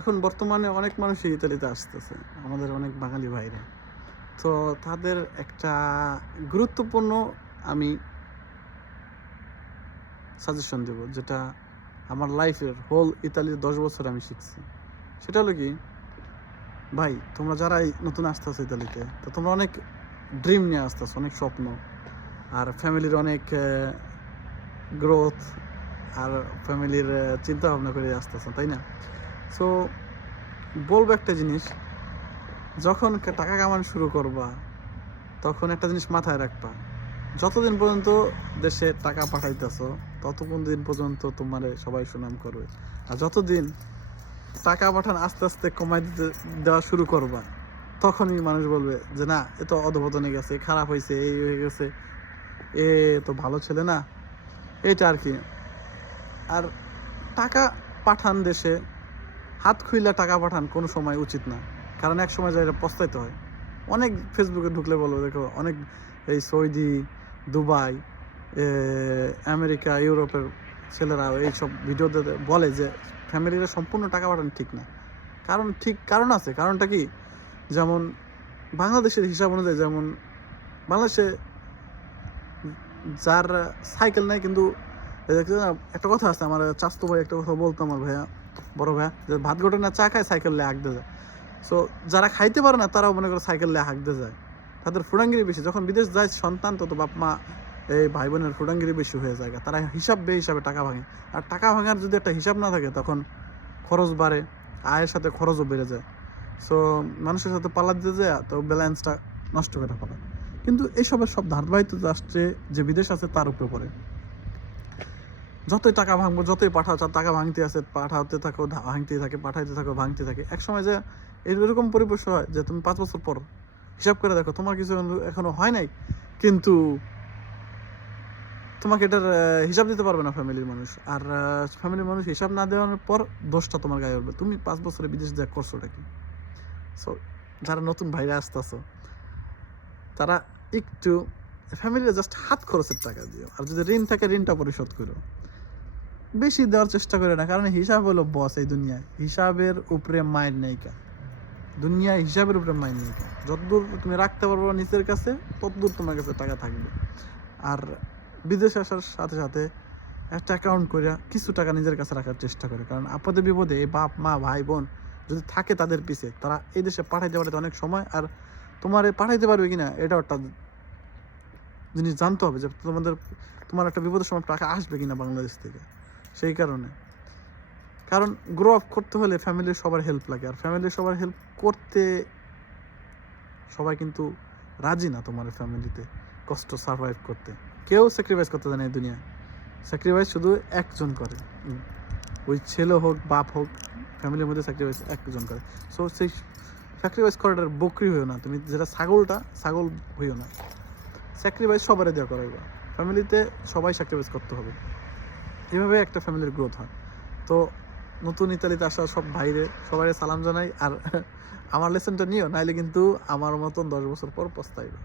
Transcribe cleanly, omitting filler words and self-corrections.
এখন বর্তমানে অনেক মানুষই ইতালিতে আসতেছে, আমাদের অনেক বাঙালি ভাইরা। তো তাদের একটা গুরুত্বপূর্ণ আমি সাজেশন দেব, যেটা আমার লাইফের হোল ইতালির 10 বছর আমি শিখছি। সেটা হলো কি, ভাই তোমরা যারাই নতুন আসতেছো ইতালিতে, তো তোমরা অনেক ড্রিম নিয়ে আসতেছো, অনেক স্বপ্ন, আর ফ্যামিলির অনেক গ্রোথ, আর ফ্যামিলির চিন্তা ভাবনা করে আসতেছো, তাই না? সো বলবো একটা জিনিস, যখন টাকা কামানো শুরু করবা তখন একটা জিনিস মাথায় রাখবা, যতদিন পর্যন্ত দেশে টাকা পাঠাইতেছো ততক্ষণ দিন পর্যন্ত তোমার সবাই সুনাম করবে। আর যতদিন টাকা পাঠান আস্তে আস্তে কমাই দিতে দেওয়া শুরু করবা, তখনই মানুষ বলবে যে না, এ তো অধপতনে গেছে, খারাপ হয়েছে, এই হয়ে গেছে, এ তো ভালো ছেলে না, এইটা আর কি। আর টাকা পাঠান দেশে, হাত খুইলা টাকা পাঠান কোনো সময় উচিত না, কারণ এক সময় যায় পস্তাইতে হয়। অনেক ফেসবুকে ঢুকলে বলবো, দেখো অনেক এই সৌদি, দুবাই, আমেরিকা, ইউরোপের ছেলেরা এইসব ভিডিওতে বলে যে ফ্যামিলিরা সম্পূর্ণ টাকা পাঠানো ঠিক না। কারণ আছে। কারণটা কি, যেমন বাংলাদেশের হিসাব অনুযায়ী, যেমন বাংলাদেশে যার সাইকেল নেই, কিন্তু একটা কথা আছে, আমার চাচতো ভাই একটা কথা বলতো, আমার ভাইয়া, বড় ভাইয়া, যে ভাত গোটে না চা খায়, সাইকেল লে হাঁকতে যায়। সো যারা খাইতে পারে না তারাও মনে করে সাইকেল লে হাঁকতে যায়, তাদের ফুটাঙ্গিরি বেশি। যখন বিদেশ যায় সন্তান, তত বাপ মা এই ভাই বোনের ফুটাঙ্গিরি বেশি হয়ে যায়, তারা হিসাব হিসাবে টাকা ভাঙে। আর টাকা ভাঙার যদি একটা হিসাব না থাকে, তখন খরচ বাড়ে, আয়ের সাথে খরচও বেড়ে যায়। সো মানুষের সাথে পাল্লা দিতে যায়, তো ব্যালেন্সটা নষ্ট করে ফেলে। কিন্তু এইসবের সব ধারাবাহিকতা রাষ্ট্রে যে বিদেশ আছে তার উপরে পড়ে। যতই টাকা ভাঙবো, যতই পাঠাও, টাকা ভাঙতে আছে, পাঠাতে থাকো, ভাঙতে থাকে, পাঠাইতে থাকো, ভাঙতে থাকে। এক সময় যে এরকম পরিবেশ হয় যে তুমি 5 বছর পর হিসাব করে দেখো, তোমার কিছু এখনো হয় নাই, কিন্তু তোমাকে এটার হিসাব দিতে পারবে না ফ্যামিলির মানুষ। আর ফ্যামিলির মানুষ হিসাব না দেওয়ার পর দোষটা তোমার গায়ে উঠবে, তুমি 5 বছরে বিদেশ যা করছোটা কি। সো যারা নতুন ভাইরা আসতেছো, তারা একটু ফ্যামিলির জাস্ট হাত খরচের টাকা দিও, আর যদি ঋণ থাকে ঋণটা পরিশোধ করো। বেশি দেওয়ার চেষ্টা করে না, কারণ হিসাব হলো বস এই দুনিয়ায়। হিসাবের উপরে মায়ের নেইকা, দুনিয়ায় হিসাবের উপরে মায়ের নেইকা। যতদূর তুমি রাখতে পারবো নিজের কাছে, ততদূর তোমার কাছে টাকা থাকবে। আর বিদেশে আসার সাথে সাথে একটা অ্যাকাউন্ট করে কিছু টাকা নিজের কাছে রাখার চেষ্টা করে, কারণ আপদে বিপদে এই বাপ মা ভাই বোন যদি থাকে তাদের পিছে, তারা এই দেশে পাঠাইতে পারে অনেক সময়। আর তোমার পাঠাইতে পারবে কিনা এটাও একটা জিনিস জানতে হবে, যে তোমার একটা বিপদের সময় টাকা আসবে কিনা বাংলাদেশ থেকে। সেই কারণ গ্রো আপ করতে হলে ফ্যামিলির সবার হেল্প লাগে, আর ফ্যামিলির সবার হেল্প করতে সবাই কিন্তু রাজি না। তোমার ফ্যামিলিতে কষ্ট সার্ভাইভ করতে কেউ স্যাক্রিফাইস করতে জানে এই দুনিয়া। স্যাক্রিফাইস শুধু একজন করে, ওই ছেলে হোক বাপ হোক, ফ্যামিলির মধ্যে স্যাক্রিফাইস একজন করে। সো সেই স্যাক্রিফাইস করাটার বকরি হইও না, তুমি যেটা ছাগল হইও না। স্যাক্রিফাইস সবারই দেওয়া করাইবা, ফ্যামিলিতে সবাই স্যাক্রিফাইস করতে হবে, এভাবে একটা ফ্যামিলির গ্রোথ হয়। তো নতুন ইতালিতে আসা সব ভাইরে সবাই সালাম জানাই, আর আমার লেসনটা নিও, নাইলে কিন্তু আমার মতন 10 বছর পর পস্তাইবে।